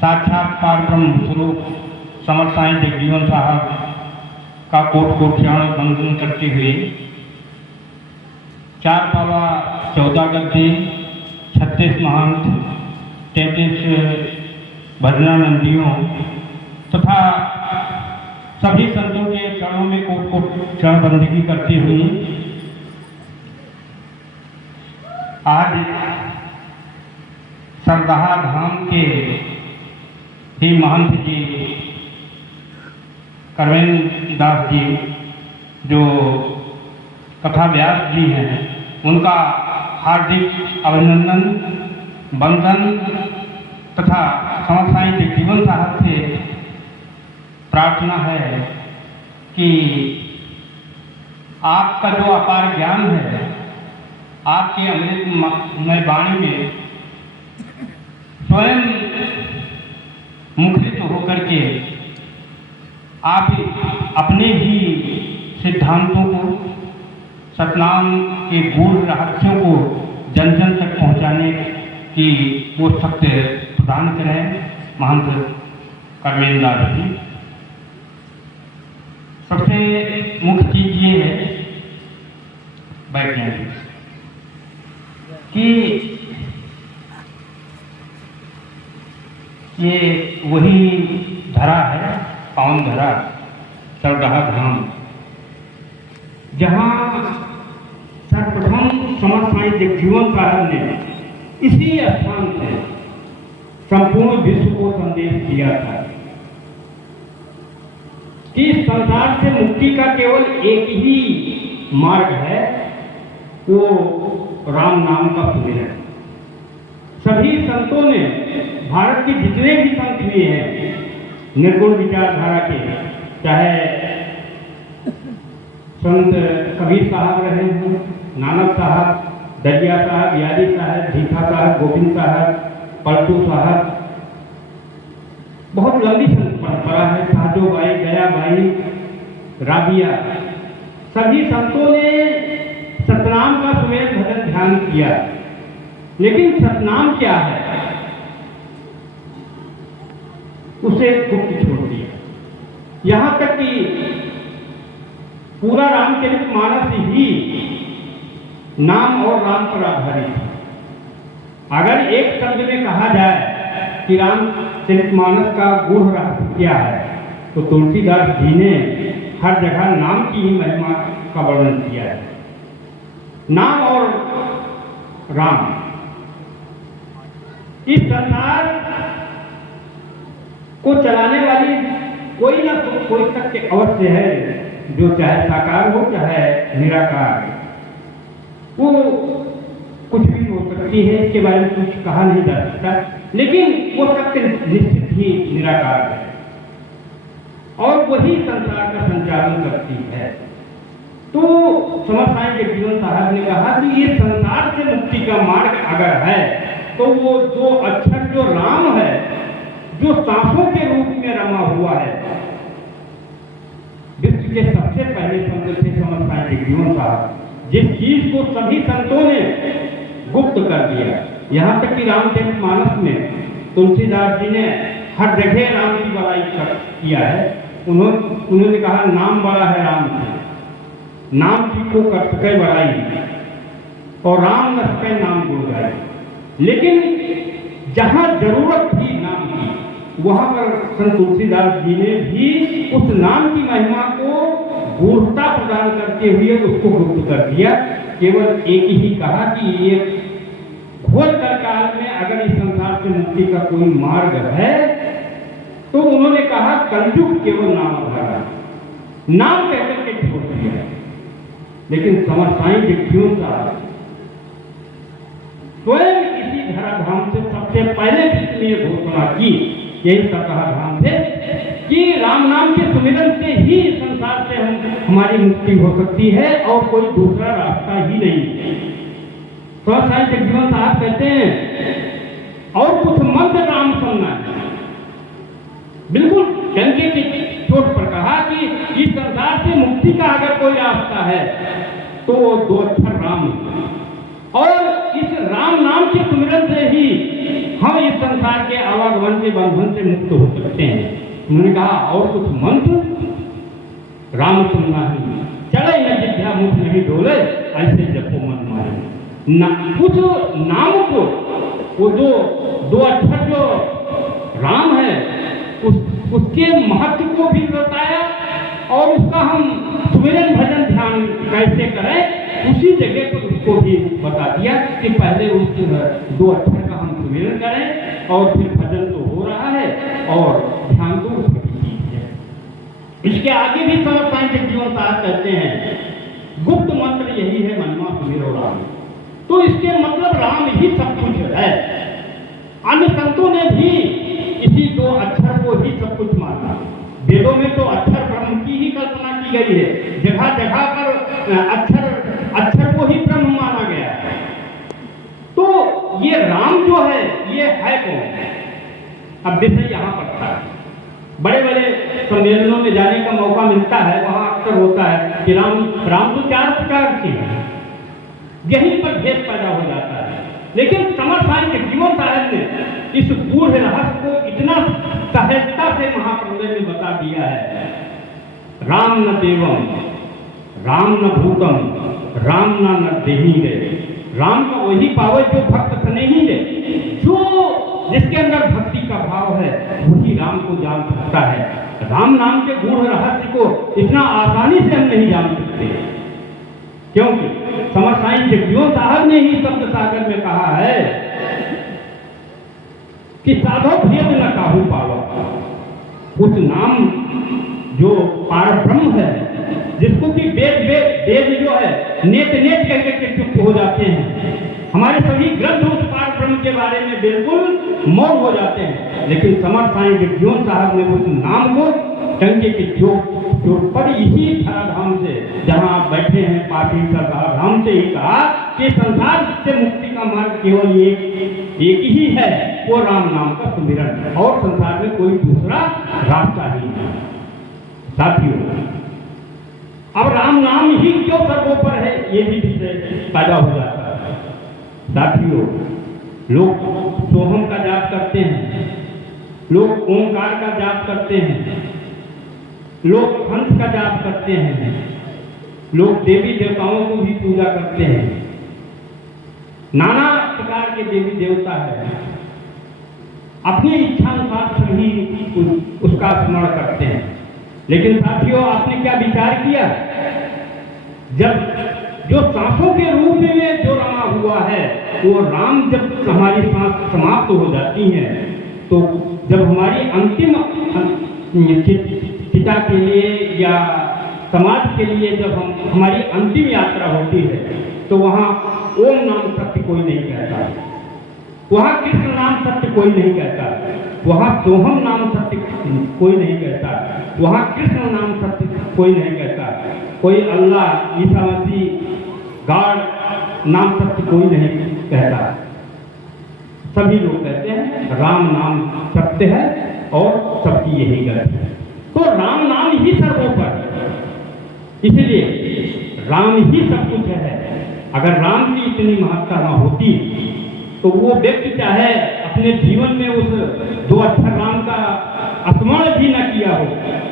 साक्षात पारब्रह्म स्वरूप समर्थ साईं जगजीवन साहब का कोट कोट चरण वंदन करते हुए 4 पावा 14 गद्दे 36 महंत 33 भजनानंदियों तथा सभी संतों के चरणों में कोट कोट चरण बंदगी करते हुए आज सरदाहा धाम के ही महंत जी करवेंद्र दास जी जो कथा व्यास जी हैं, उनका हार्दिक अभिनंदन वंदन तथा समर्थ साईं जगजीवन साहब से प्रार्थना है कि आपका जो अपार ज्ञान है, आपके अमृतमय वाणी में स्वयं मुखरित होकर के आप अपने ही सिद्धांतों को, सतनाम के गूढ़ रहस्यों को जन जन तक पहुंचाने की वो शक्ति प्रदान करें महंत करवेंद्र दास जी। सबसे मुख्य चीज ये है बैठने कि ये वही धरा है, पावन धरा सरदाहा धाम, जहाँ सर्वप्रथम समर्थ साईं जगजीवन साहब ने इसी स्थान से संपूर्ण विश्व को संदेश दिया था कि संसार से मुक्ति का केवल एक ही मार्ग है, वो राम नाम का सुमिरन। सभी संतों ने, भारत के जितने भी संत हुए हैं निर्गुण विचारधारा के, चाहे संत कबीर साहब रहे हैं, नानक साहब, दरिया साहब, यारी साहब, भीखा साहब, गोविंद साहब, पलटू साहब, बहुत लंबी संत परंपरा है, साजो बाई, गया बाई, राबिया, सभी संतों ने सतनाम का सुमेर भजन ध्यान किया। लेकिन सतनाम क्या है उसे गुप्त छोड़ दिया। यहां तक कि पूरा रामचरित मानस ही नाम और राम पर आधारित है। अगर एक शब्द में कहा जाए कि रामचरित मानस का गूढ़ रहस्य क्या है, तो तुलसीदास जी ने हर जगह नाम की ही महिमा का वर्णन किया है। नाम और राम, इस संसार को चलाने वाली कोई ना कोई सत्य अवश्य है, जो चाहे साकार हो चाहे निराकार, वो कुछ भी हो सकती है, इसके बारे में कुछ कहा नहीं जा सकता, लेकिन वो सत्य निश्चित ही निराकार है और वही संसार का संचालन करती है। तो समर्थ साईं जगजीवन साहब ने कहा कि ये संसार से मुक्ति का मार्ग अगर है तो वो जो अक्षर जो राम है, जो सांसों के रूप में रमा हुआ है, विश्व के सबसे पहले संत थे समर्थ साईं जगजीवन साहब, जिस चीज को सभी संतों ने गुप्त कर दिया। यहाँ तक कि रामचरित मानस में तुलसीदास जी ने हर जगह राम की बड़ाई किया है। उन्होंने कहा नाम बड़ा है राम की, नाम की को कर सके बड़ाई, और राम न सके नाम गुण गाए। लेकिन जहां जरूरत थी नाम की, वहां पर संत तुलसीदास जी ने भी उस नाम की महिमा को गूढ़ता प्रदान करते हुए उसको गुप्त कर दिया। केवल एक ही कहा कि ये घोर काल में अगर इस संसार से मुक्ति का कोई मार्ग है, तो उन्होंने कहा कलयुग केवल नाम आधारा, नाम कहकर के छोड़ दिया। लेकिन समर्थ साईं जगजीवन साहब स्वयं इसी धराधाम से सबसे पहले इसलिए घोषणा की, यही सरदाहा धाम से, कि राम नाम के सुमिरन से ही संसार से हमारी मुक्ति हो सकती है और कोई दूसरा रास्ता ही नहीं। समर्थ साईं जगजीवन साहब कहते हैं और कुछ मंत्र राम सुनना है। बिल्कुल डंके की चोट पर कहा कि इस संसार से मुक्ति का अगर कोई रास्ता है तो वो 2 अक्षर राम है, और इस राम नाम के सुमिरन से ही हम इस संसार के आवागमन के बंधन से मुक्त हो सकते हैं। उन्होंने कहा और कुछ मंत्र राम सुनना ही चले न जिद्या मुख नहीं डोले ऐसे जपो मन मारे ना उस नाम को, वो जो दो अक्षर जो राम है उसके महत्व को भी बताया और उसका हम सुमिरन भजन ध्यान कैसे करें उसी जगह पर उसको भी बता दिया कि पहले उस दो अक्षर का हम सुमिरन करें और फिर भजन तो हो रहा है और ध्यान तो उसकी चीज है। इसके आगे भी समर्थ साइंटिफिक जीवन साहब कहते हैं गुप्त मंत्र यही है मनमा सुमिरो राम। तो इसके मतलब राम ही सब कुछ है। अन्य संतों ने भी इसी दो अक्षर को ही सब कुछ माना। वेदों में तो अक्षर ब्रह्म की ही कल्पना की गई है, जगह जगह पर अक्षर को ही ब्रह्म माना गया है। तो ये राम जो है ये है कौन? अब विषय यहाँ पर था। बड़े बड़े सम्मेलनों में जाने का मौका मिलता है, वहाँ अक्सर होता है कि राम तो 4 प्रकार के हैं, यहीं पर भेद पैदा हो जाता है। लेकिन समर्थ साइंटिफिक जीवन साहब ने इस गूढ़ रहस्य को इतना सहजता से महाप्रलय में बता दिया है। राम न देवम राम न भूतम राम न देही रे। राम का वही पावे जो भक्त नहीं रे, जो जिसके अंदर भक्ति का भाव है वही राम को जान सकता है। राम नाम के गूढ़ रहस्य को इतना आसानी से हम नहीं जान सकते, क्योंकि समर्थ साइंटिफिक जीवन साहब ने ही शब्द सागर में कहा है कि साधो भेद न काहू पावा। उस नाम जो पार ब्रह्म है, जिसको कि वेद जो है नेत कह के चुप हो जाते हैं। हमारे सभी ग्रंथ उस पार ब्रह्म के बारे में बिल्कुल मौन हो जाते हैं, लेकिन समर्थ साइंटिफिक जीवन साहब ने उस नाम को टंके के चोट पर इसी धराधाम से जहाँ आप बैठे हैं पापी धराधाम से ही कहा कि संसार से मुक्ति का मार्ग केवल एक ही है, वो राम नाम का सुमिरन, और संसार में कोई दूसरा रास्ता ही नहीं। साथियों, अब राम नाम ही क्यों सर्वोपर है ये भी विषय पैदा हो जाता है। साथियों, लोग सोहम का जाप करते हैं, लोग ओंकार का जाप करते हैं, लोग हंस का जाप करते हैं, लोग देवी देवताओं को भी पूजा करते हैं। नाना प्रकार के देवी देवता है, अपनी इच्छा अनुसार सभी उसका स्मरण करते हैं। लेकिन साथियों, आपने क्या विचार किया? जब जो सांसों के रूप में जो रमा हुआ है वो राम जब हमारी सांस समाप्त हो जाती है, तो जब हमारी अंतिम पिता के लिए या समाज के लिए जब हमारी अंतिम यात्रा होती है, तो वहाँ ओम नाम सत्य कोई नहीं कहता, वहाँ कृष्ण नाम सत्य कोई नहीं कहता, वहाँ सोहम नाम सत्य कोई नहीं कहता, वहाँ कृष्ण नाम सत्य कोई नहीं कहता, कोई अल्लाह ईसा मसीह गॉड नाम सत्य कोई नहीं कहता। सभी लोग कहते हैं राम नाम सत्य है और सबकी यही गलती है। तो राम नाम ही सर्वोपर, इसलिए राम ही सब कुछ है। अगर राम की इतनी महत्ता न होती तो वो व्यक्ति चाहे अपने जीवन में उस 2 अक्षर राम का स्मरण भी न किया हो,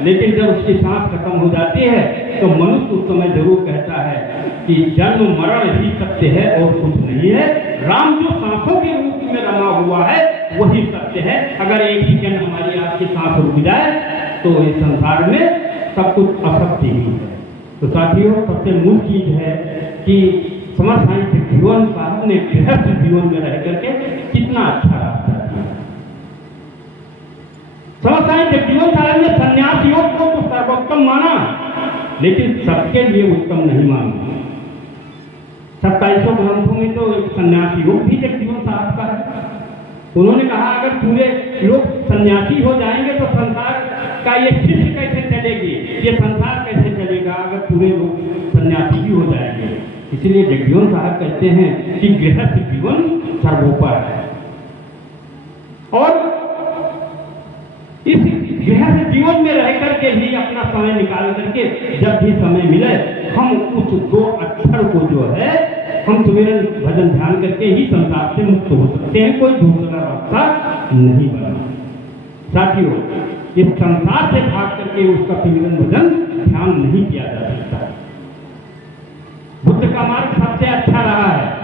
लेकिन जब उसकी सांस खत्म हो जाती है तो मनुष्य उस समय जरूर कहता है कि जन्म मरण ही सत्य है और कुछ नहीं है। राम जो सांसों के रूप में रमा हुआ है वही सत्य है। अगर एक ही जन हमारी आपकी सांस रुक जाए तो इस संसार में सब कुछ असत्य ही है। तो साथियों, सबसे मूल चीज है कि समर्थ साइंटिफिक जीवन साहब ने गृहस्थ जीवन में रह करके कितना अच्छा रास्ता दिया। समर्थ साइंटिफिक जीवन साहब ने संन्यास योग को तो सर्वोत्तम माना, लेकिन सबके लिए उत्तम नहीं माना। 2700 ग्रंथों में तो संन्यास योग भी जगजीवन साहब का है। उन्होंने कहा अगर पूरे लोग सन्यासी हो जाएंगे तो संसार का ये सृष्टि कैसे चलेगी, ये संसार कैसे चलेगा अगर पूरे लोग सन्यासी ही हो जाएंगे। इसलिए जगजीवन साहब कहते हैं कि गृहस्थ जीवन सर्वोपर है, और इस गृहस्थ जीवन में रह करके ही अपना समय निकाल करके जब भी समय मिले हम उस 2 अक्षर को जो है हम सुमिरन भजन ध्यान करके ही संसार से मुक्त हो सकते हैं, कोई दूसरा रास्ता नहीं बना। साथियों, इस संसार से भाग करके उसका सुमिरन भजन ध्यान नहीं किया जा सकता। बुद्ध का मार्ग सबसे अच्छा रहा है।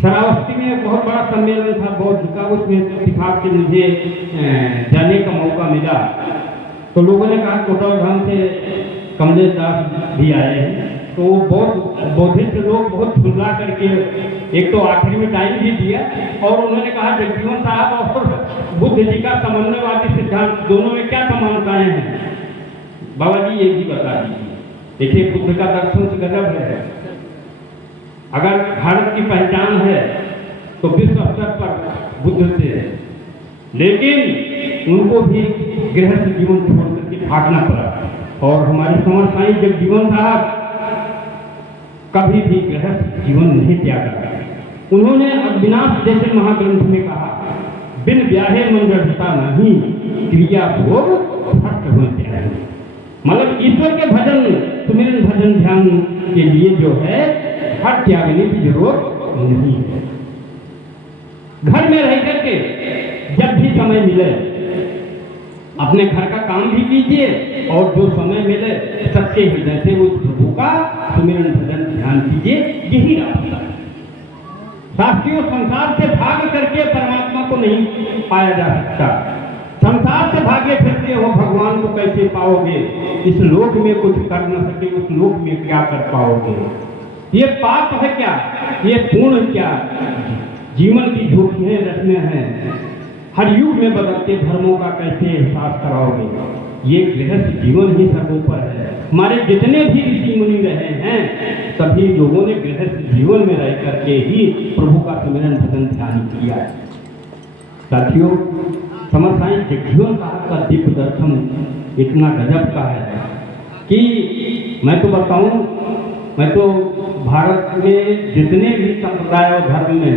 श्रावस्ती में एक बहुत बड़ा सम्मेलन था बौद्ध का, उसमें इत्तेफाक से मुझे जाने का मौका मिला। तो लोगों ने कहा कोटल धाम से कमलेश दास भी आए हैं। तो वो बहुत बौद्धिस्ट लोग बहुत झुल्ला करके एक तो आखिरी में टाइम भी दिया और उन्होंने कहा जगजीवन साहब और बुद्ध जी का समन्वयवादी सिद्धांत दोनों में क्या समानताएं हैं? बाबा जी एक ही बता दीजिए। देखिए, बुद्ध का दर्शन से गजब है। अगर भारत की पहचान है तो विश्व स्तर पर बुद्ध से है, लेकिन उनको भी गृहस्थ जीवन छोड़ करके भागना पड़ा। और हमारे समर साईं जगजीवन साहब कभी भी गृहस्थ जीवन नहीं त्यागा। उन्होंने अविनाश जैसे महाग्रंथ में कहा, बिन ब्याहे मन रहता नहीं, क्रिया भोग भक्त हो जाए। मतलब ईश्वर के भजन, सुमिरन भजन ध्यान के लिए जो है हर त्यागने की जरूरत नहीं है। घर में रह करके जब भी समय मिले अपने घर का काम भी कीजिए और जो समय मिले सच्चे हृदय से उस प्रभु का सुमिरन भजन ध्यान कीजिए। यही रास्ता है। साथियों, संसार से भाग करके परमात्मा को नहीं पाया जा सकता। संसार से भागे फिरते हो भगवान को कैसे पाओगे? इस लोक में कुछ कर न सके उस लोक में क्या कर पाओगे? ये पाप है क्या? ये पुण्य क्या? जीवन की झूठियां रचने हैं। हर युग में बदलते धर्मों का कैसे एहसास कराओगे? ये गृहस्थ जीवन ही सर्वोपर है। हमारे जितने भी ऋषि मुनि रहे हैं सभी लोगों ने गृहस्थ जीवन में रह करके ही प्रभु का सुमिरन भजन ध्यान किया है। साथियों, समर साईं जगजीवन साहब का दिव्य दर्शन इतना गजब का है कि मैं तो बताऊं, मैं तो भारत में जितने भी संप्रदाय और धर्म में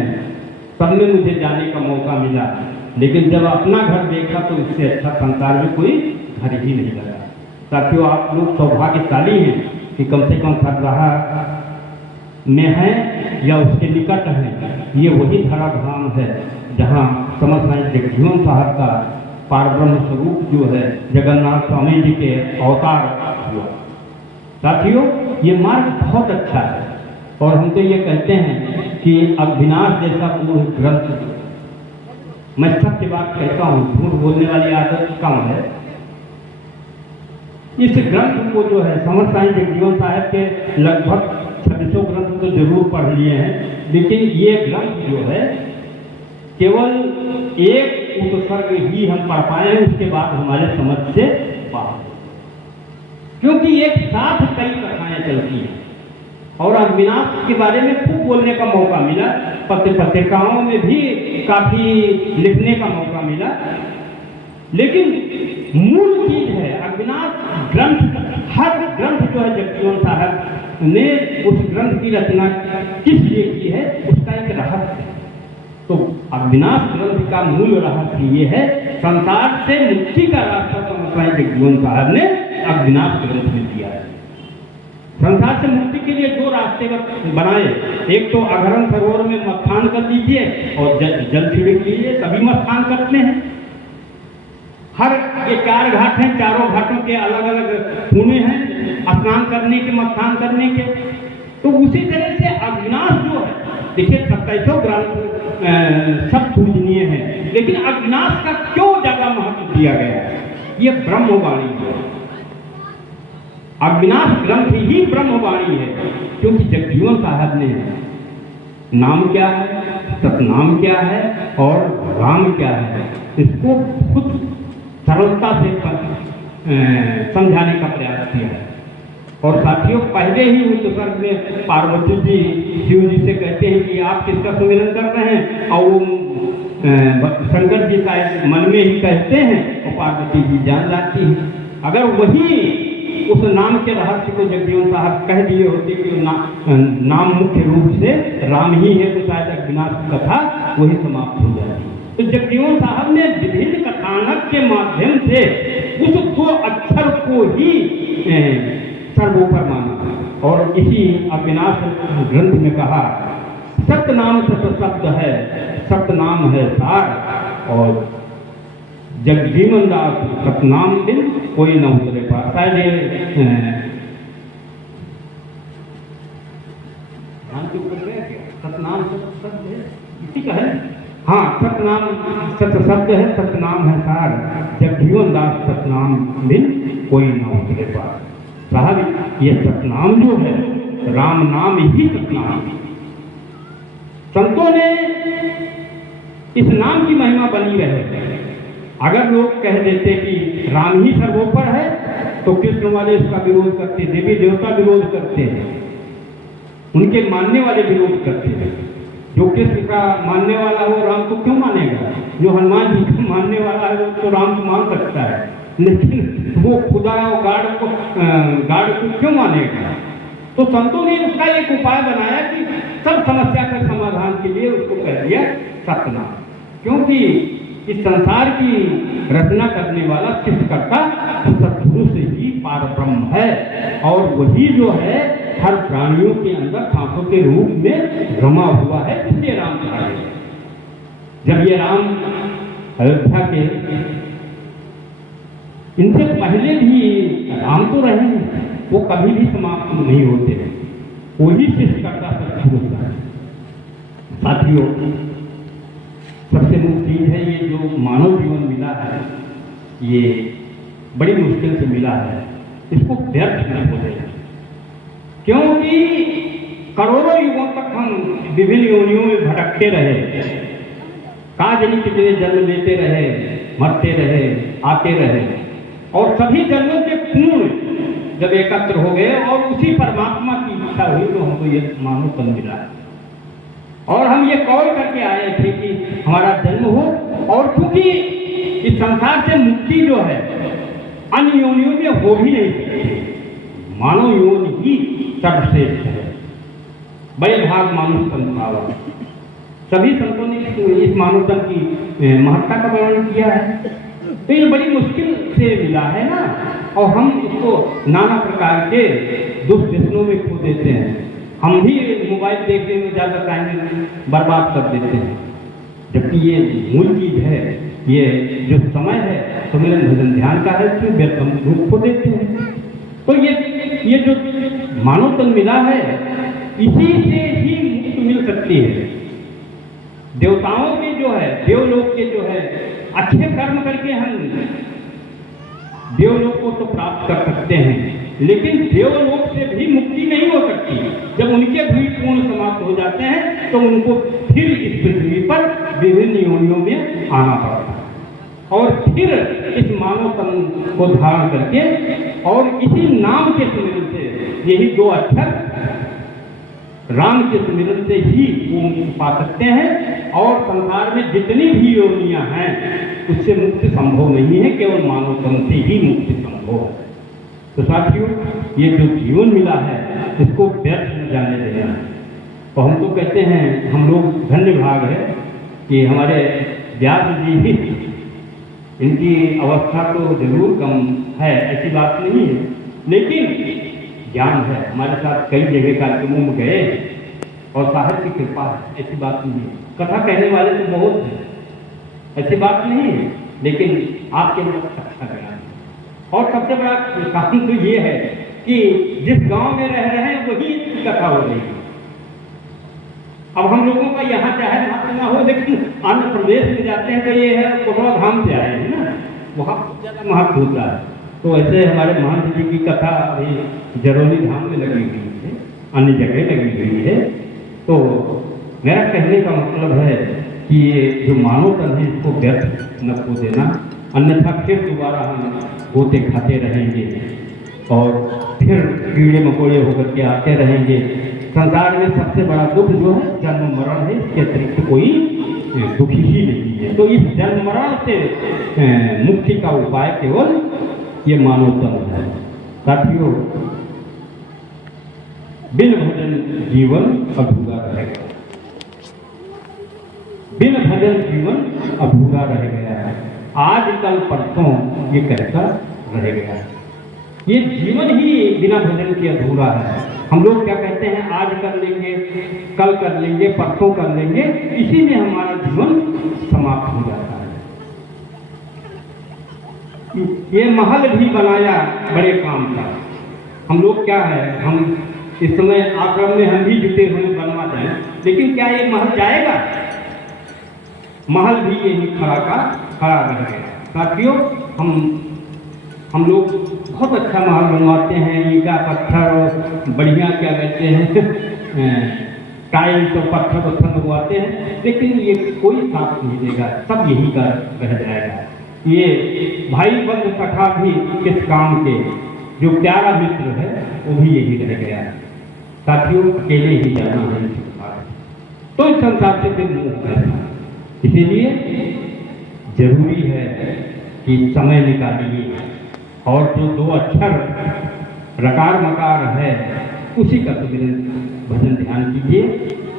सब में मुझे जाने का मौका मिला, लेकिन जब अपना घर देखा तो इससे अच्छा संसार में कोई घर ही नहीं लगा। साथियों, आप लोग सौभाग्यशाली हैं कि कम से कम सरदाहा में है या उसके निकट है। ये वही धरा धाम है जहाँ समर साईं जगजीवन साहब का पारब्रह्म स्वरूप जो है जगन्नाथ स्वामी जी के अवतार हुआ। साथियों, ये मार्ग बहुत अच्छा है और हम तो ये कहते हैं कि अविनाश जैसा पूर्ण ग्रंथ, मैं सत्य बात कहता हूँ, झूठ बोलने वाली आदत कम है। इस ग्रंथ को जो है समर साईं जगजीवन साहब के लगभग 2600 ग्रंथ तो जरूर पढ़ लिए हैं, लेकिन ये ग्रंथ जो है केवल एक उपसर्ग ही हम पढ़ पाए हैं, उसके बाद हमारे समझ से बाहर, क्योंकि एक साथ कई कथाएं चलती हैं और अविनाश के बारे में खूब बोलने का मौका मिला। पत्रिकाओं में भी काफी लिखने का मौका मिला, लेकिन मूल चीज है अविनाश ग्रंथ। हर ग्रंथ जो है जगजीवन साहब ने उस ग्रंथ की रचना किस लिए की है उसका एक रहस्य है। तो अविनाश ग्रंथ का मूल रहस्य ये है, संसार से मुक्ति का रास्ता समर साईं जगजीवन साहब ने अविनाश ग्रंथ में दिया है। संसार से मुक्ति के लिए दो रास्ते बनाए, एक तो अघरन सरोवर में मत्थान कर लीजिए और जल छिड़क लीजिए, सभी मत्थान करते हैं। हर ये 4 घाट हैं, चारों घाटों के अलग अलग कुएं हैं स्नान करने के, मत्थान करने के। तो उसी तरह से अविनाश जो है, देखिए 2700 ग्रंथ सब पूजनीय हैं, लेकिन अविनाश का क्यों ज्यादा महत्व दिया गया है? ये ब्रह्मवाणी है। अविनाश ग्रंथ ही ब्रह्मवाणी है, क्योंकि जगजीवन साहब ने नाम क्या है, सतनाम क्या है और राम क्या है, इसको खुद सरलता से समझाने का प्रयास किया है। और साथियों, पहले ही उस सर्ग में पार्वती जी शिव जी से कहते हैं कि आप किसका सुमिरन कर रहे हैं, और वो शंकर जी शायद मन में ही कहते हैं और पार्वती जी जान जाती हैं। अगर वही उस नाम के रहस्य को जगजीवन साहब कह दिए होते कि नाम मुख्य रूप से राम ही है, तो शायद अविनाश की कथा वही समाप्त हो जाती। तो जगजीवन साहब ने विभिन्न कथानक के माध्यम से उस 2 अक्षर को ही सर्वोपर माना। और इसी अविनाश ग्रंथ में कहा, सत्य नाम सत्य शब्द है, सत्य नाम है सार, और जगजीवन दास सतनाम दिन कोई न उतरे पार। शायद ये सतनाम सत्य शब्द है, इसी का है। हाँ, सतनाम सत्य शब्द है, सतनाम है सार, जगजीवन दास सतनाम दिन कोई न उतरे पार। साहब ये सतनाम जो है, राम नाम ही सतनाम। संतों ने इस नाम की महिमा बनी रहे। अगर लोग कह देते कि राम ही सर्वोपर है, तो कृष्ण वाले इसका विरोध करते, देवी देवता विरोध करते हैं, उनके मानने वाले विरोध करते हैं। जो कृष्ण का मानने वाला हो राम को क्यों मानेगा? जो हनुमान जी को मानने वाला है वो तो राम को मान सकता है, लेकिन वो खुदा और गाड़ को क्यों मानेगा? तो संतों ने उसका एक उपाय बनाया कि सब समस्या के समाधान के लिए उसको कह दिया सतनाम। क्योंकि इस संसार की रचना करने वाला सृष्टिकर्ता तो सद्गुरु से ही पार ब्रह्म है, और वही जो है हर प्राणियों के अंदर सांसों के रूप में रमा हुआ है, इसलिए राम कहा गया। जब ये राम अयोध्या के, इनसे पहले भी राम तो रहे हैं, वो कभी भी समाप्त नहीं होते, वही सृष्टिकर्ता सद्गुरु है। साथियों, सबसे मुख्य चीज है ये जो मानव जीवन मिला है, ये बड़ी मुश्किल से मिला है, इसको व्यर्थ न हो जाए। क्योंकि करोड़ों युगों तक हम विभिन्न योनियों में भटकते रहे, काजनी कितने जन्म लेते रहे, मरते रहे, आते रहे, और सभी जन्मों के पूर्ण जब एकत्र हो गए और उसी परमात्मा की इच्छा हुई तो हमको ये मानव तन मिला। और हम ये कॉल करके आए थे कि हमारा जन्म हो, और क्योंकि इस संसार से मुक्ति जो है अन्य योनियों में हो ही नहीं सकती, मानव योनि ही सर्वश्रेष्ठ है। बड़े भाग मानव तन पावा। सभी संतों ने इस मानव तन की महत्ता का वर्णन किया है। तो ये बड़ी मुश्किल से मिला है ना, और हम इसको नाना प्रकार के दुष्व्यसनों में खो देते हैं। हम भी मोबाइल देखने में ज़्यादा टाइम बर्बाद कर देते हैं, जबकि ये मूल चीज़ है, ये जो समय है सुमिरन भजन ध्यान का है, इसमें व्यर्थ हम धूप खो देते हैं। तो ये जो मानव तन मिला है, इसी से ही मुक्ति मिल सकती है। देवताओं के जो है, देवलोक के जो है, अच्छे कर्म करके हम देवलोक को तो प्राप्त कर सकते हैं, लेकिन देवलोक से भी मुक्ति नहीं हो सकती। जब उनके भी पूर्ण समाप्त हो जाते हैं तो उनको फिर इस पृथ्वी पर विभिन्न योनियों में आना पड़ता है, और फिर इस मानव तन को धारण करके और इसी नाम के सुमिरन से, यही दो अक्षर राम के सुमिरन से ही वो मुक्ति पा सकते हैं। और संसार में जितनी भी योनियां हैं उससे मुक्ति संभव नहीं है, केवल मानव तन से ही मुक्ति संभव है। तो साथियों, ये जो जीवन मिला है इसको व्यर्थ न जाने देना। तो हम तो कहते हैं, हम लोग धन्य भाग है कि हमारे व्यास जी ही, इनकी अवस्था तो जरूर कम है, ऐसी बात नहीं है, लेकिन ज्ञान है। हमारे साथ कई जगह कार्यक्रमों में गए और साहब की कृपा है, ऐसी बात नहीं है। कथा कहने वाले तो बहुत हैं, ऐसी बात नहीं है, लेकिन आपके लिए अच्छा ज्ञान है। और सबसे बड़ा कारण तो ये है कि जिस गांव में रह रहे हैं वही इसकी कथा हो रही है। अब हम लोगों का यहाँ चाहे महत्व ना हो, लेकिन आंध्र प्रदेश में जाते हैं तो ये है कोटवा धाम से आए हैं ना, वहाँ ज़्यादा महत्व होता है। तो ऐसे हमारे महंत जी की कथा अभी जरौली धाम में लगी हुई है, अन्य जगह लगी हुई है। तो मेरा कहने का मतलब है कि ये जो मानव तन है इसको व्यर्थ न खो देना, अन्यथा फिर दोबारा हम गोते खाते रहेंगे और फिर कीड़े मकोड़े होकर के आते रहेंगे। संसार में सबसे बड़ा दुख जो है जन्म मरण है, इसके अतिरिक्त कोई दुखी ही नहीं है। तो इस जन्म मरण से मुक्ति का उपाय केवल ये मानव तन है। साथियों, बिन भजन जीवन अधूरा रहेगा, बिन भजन जीवन अधूरा रह गया है। आज कल परसों ये कहता रह गया है। ये जीवन ही बिना भजन के अधूरा है। हम लोग क्या कहते हैं, आज कर लेंगे, कल कर लेंगे, परसों कर लेंगे, इसी में हमारा जीवन समाप्त हो जाता है। ये महल भी बनाया बड़े काम का। हम लोग क्या है, हम इस समय आश्रम में हम भी जुटे हुए बनवा दें, लेकिन क्या ये महल जाएगा? महल भी यही खड़ा रह गया। साथियों, हम लोग बहुत अच्छा महल बनवाते हैं, ईंटा पत्थर और बढ़िया क्या कहते हैं टाइल्स और पत्थर लगवाते हैं, लेकिन ये कोई साथ नहीं देगा, सब यही का रह जाएगा। ये भाई बंद सखा भी किस काम के, जो प्यारा मित्र है वो भी यही रह गया। साथियों, अकेले ही जाना है इस संसार, तो इस संसार से फिर मुँह करना। इसीलिए जरूरी है कि समय निकालिए और जो 2 अक्षर रकार मकार है उसी का भजन ध्यान कीजिए।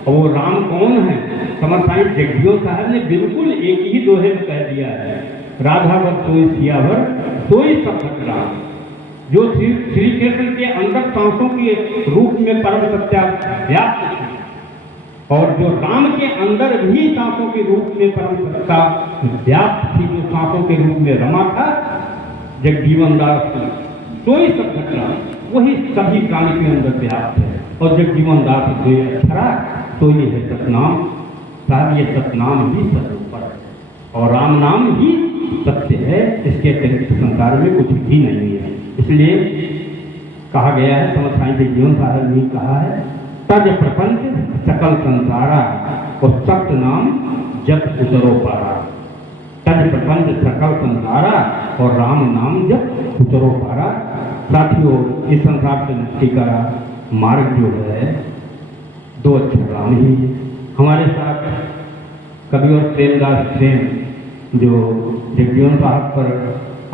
और वो राम कौन है? समर्थ साईं जगजीवन साहब ने बिल्कुल एक ही दोहे में कह दिया है, राधावर सोई सियावर सोई सब राम। जो श्री कृष्ण के अंदर सांसों के रूप में परम सत्या व्याप्त, और जो राम के अंदर भी सांसों के रूप में परम सत्ता व्याप्त थी, जो सांसों के रूप में रमा था, जगजीवन दास सोई सब घटना, वही सभी प्राणी के अंदर व्याप्त है। और जगजीवन दास जो अक्षरा तो ये है सतनाम साहब, ये सतनाम ही सर्वोपर है और राम नाम ही सत्य है, इसके अतिरिक्त संसार में कुछ भी नहीं है। इसलिए कहा गया है, समर्थ साईं जगजीवन साहब ने कहा है, तज प्रपंच सकल संसारा और सत्य नाम जप उतरो पारा। तज प्रपंच सकल संसारा और राम नाम जप उतरो पारा। साथियों, इस संसार से मुक्ति का मार्ग जो है 2 अक्षर राम ही है। हमारे साथ कवि और प्रेमदास प्रेम जो जगजीवन साहब पर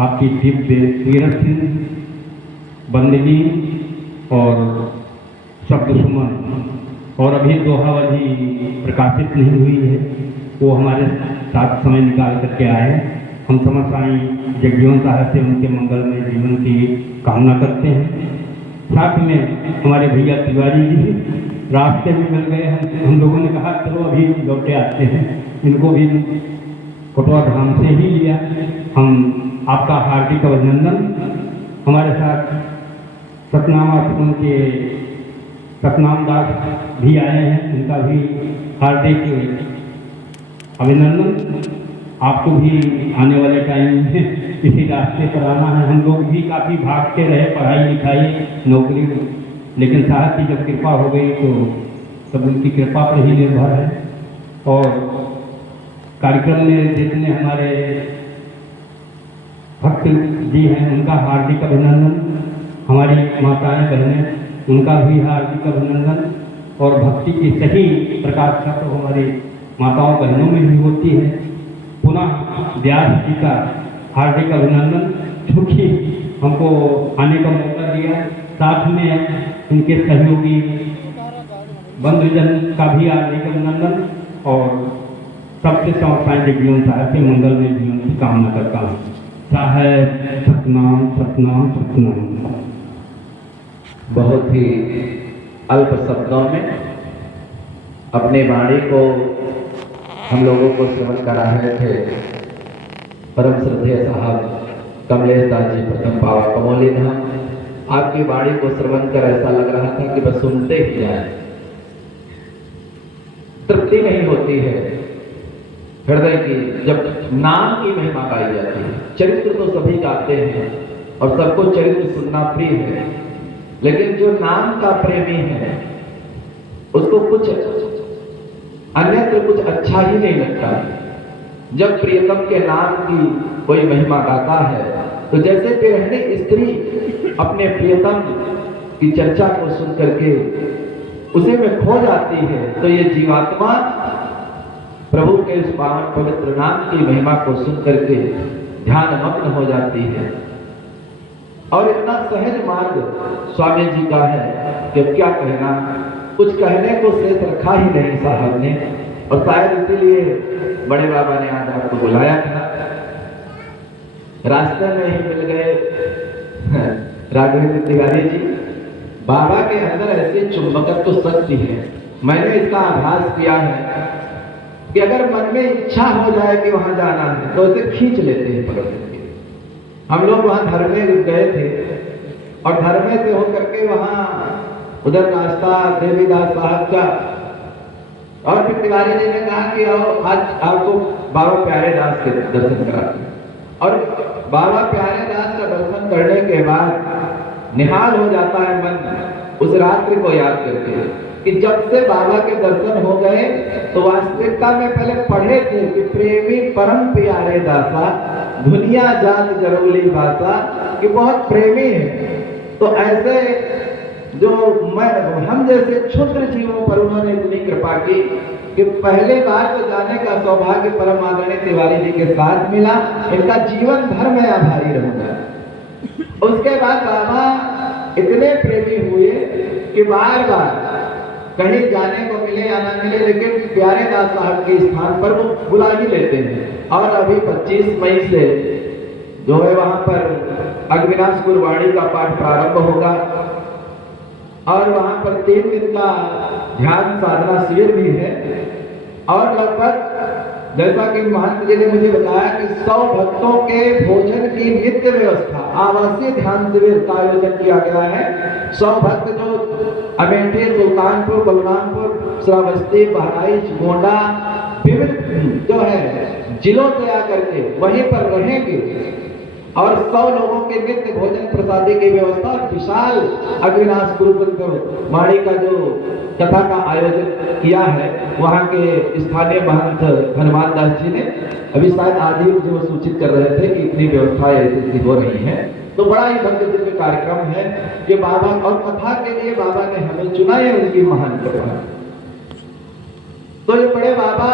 आपकी दिव्य तीरथ बंदगी और शब्द सुमन और अभी दोहावली प्रकाशित नहीं हुई है, वो हमारे साथ समय निकाल करके आए। हम समर्थ साईं जगजीवन साहब से उनके मंगलमय जीवन की कामना करते हैं। साथ में हमारे भैया तिवारी जी रास्ते में मिल गए, हम लोगों ने कहा चलो अभी लौटे आते हैं, इनको भी कोटवा धाम से ही लिया। हम आपका हार्दिक अभिनंदन। हमारे साथ सतनाम आश्रम के सतनाम दास भी आए हैं, उनका भी हार्दिक अभिनंदन। आपको भी आने वाले टाइम में इसी रास्ते पर आना है। हम लोग भी काफ़ी भागते रहे, पढ़ाई लिखाई नौकरी, लेकिन साहब की जब कृपा हो गई तो सब उनकी कृपा पर ही निर्भर है। और कार्यक्रम में जितने हमारे भक्त जी हैं उनका हार्दिक अभिनंदन, हमारी माताएं बहनें उनका भी हार्दिक अभिनंदन। और भक्ति की सही प्रकाशता तो हमारी माताओं बहनों में भी होती है। पुनः व्यास जी का हार्दिक अभिनंदन, क्योंकि हमको आने का मौका दिया। साथ में उनके सहयोगी बंधुजन का भी हार्दिक अभिनंदन और सबसे समर्थ साईं जगजीवन साहब के मंगलमय जीवन की कामना करता हूँ। साहब सतनाम सतनाम सतनाम। बहुत ही अल्प शब्दों में अपने वाणी को हम लोगों को श्रवण करा रहे थे परम श्रद्धेय साहब कमलेश दास जी प्रथम पावा कमोली धाम। आपकी वाणी को श्रवण कर ऐसा लग रहा था कि बस सुनते ही जाए, तृप्ति नहीं होती है हृदय की जब नाम की महिमा गाई जाती है। चरित्र तो सभी गाते हैं और सबको चरित्र सुनना प्रिय है, लेकिन जो नाम का प्रेमी है उसको कुछ अन्यत्र कुछ अच्छा ही नहीं लगता। जब प्रियतम के नाम की कोई महिमा गाता है तो जैसे गृहिणी स्त्री अपने प्रियतम की चर्चा को सुन करके उसे में खो जाती है, तो ये जीवात्मा प्रभु के उस पावन पवित्र नाम की महिमा को सुन करके ध्यान मग्न हो जाती है। और इतना सहज मार्ग स्वामी जी का है कि क्या कहना, कुछ कहने को शेष रखा ही नहीं साहब ने। और शायद इसीलिए बड़े बाबा ने आज आपको बुलाया था। रास्ते में ही मिल गए राघवेंद्र तिवारी जी बाबा के अंदर ऐसी चुंबकत्व शक्ति है। मैंने इसका आभास किया है कि अगर मन में इच्छा हो जाए कि वहां जाना है तो उसे खींच लेते हैं पकड़ करके। हम लोग वहां धर्मे गए थे और धर्मे से होकर के वहां उधर रास्ता देवीदास साहब का, और फिर तिवारी जी ने कहा कि आओ आज आपको बाबा प्यारे दास के दर्शन कराते हैं। और बाबा प्यारे दास का दर्शन करने के बाद निहाल हो जाता है मन उस रात्रि को याद करके कि जब से बाबा के दर्शन हो गए तो वास्तविकता में पहले पढ़े थे कि प्रेमी परम प्यारे दासा दुनिया जात जरोली भाषा, कि बहुत प्रेमी है। तो ऐसे जो हम जैसे क्षुद्र जीवों पर उन्होंने इतनी कृपा की कि पहले बार तो जाने का सौभाग्य परम आदरणीय तिवारी जी के साथ मिला। इनका जीवन भर में आभारी रहूंगा। उसके बाद बाबा इतने प्रेमी हुए कि बार बार कहीं जाने को मिले या ना मिले, लेकिन प्यारे दास साहब के स्थान पर वो बुला ही लेते हैं। और अभी 25 मई से जो है वहां पर अग्निनाश गुरबाणी का पाठ प्रारंभ होगा और वहां पर 3 दिन का ध्यान साधना शिविर भी है। और लगभग जैसा कि महंत जी ने मुझे बताया कि 100 भक्तों के भोजन की नित्य व्यवस्था आवासीय ध्यान शिविर का आयोजन किया गया है। 100 भक्त जो अमेठी, सुल्तानपुर, बलरामपुर, श्रावस्ती, बहराइच, गोंडा विभिन्न जो है जिलों से आकर के वहीं पर रहेंगे और 100 लोगों के नित्य भोजन प्रसादी की व्यवस्था और विशाल अग्निनाश गुरुकुल माड़ी का जो कथा का आयोजन किया है वहां के स्थानीय महंत हनुमान दास जी ने। अभी शायद आज ही मुझे वो सूचित कर रहे थे कि इतनी व्यवस्थाएं ऐसी हो रही हैं। तो बड़ा ही भव्य दिव्य कार्यक्रम है कि बाबा, और कथा के लिए बाबा ने हमें चुना है, उनकी महान कृपा। तो ये बड़े बाबा